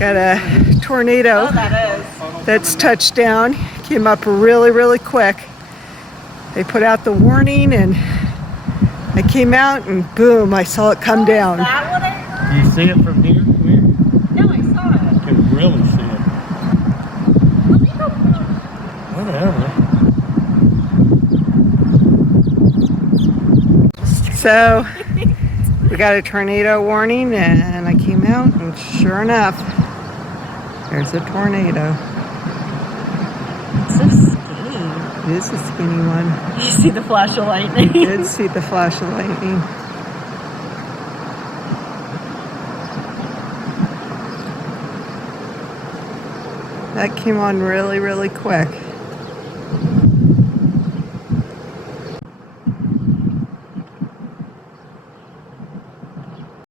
Got a tornado that's touched down. Came up really, really quick. They put out the warning and I came out and boom, I saw it come down. Is that what I heard? Do you see it from here? Come here. No, I saw it. You can really see it. Whatever. So we got a tornado warning and I came out and sure enough, there's a tornado. It's so skinny. It is a skinny one. You see the flash of lightning? I did see the flash of lightning. That came on really, really quick.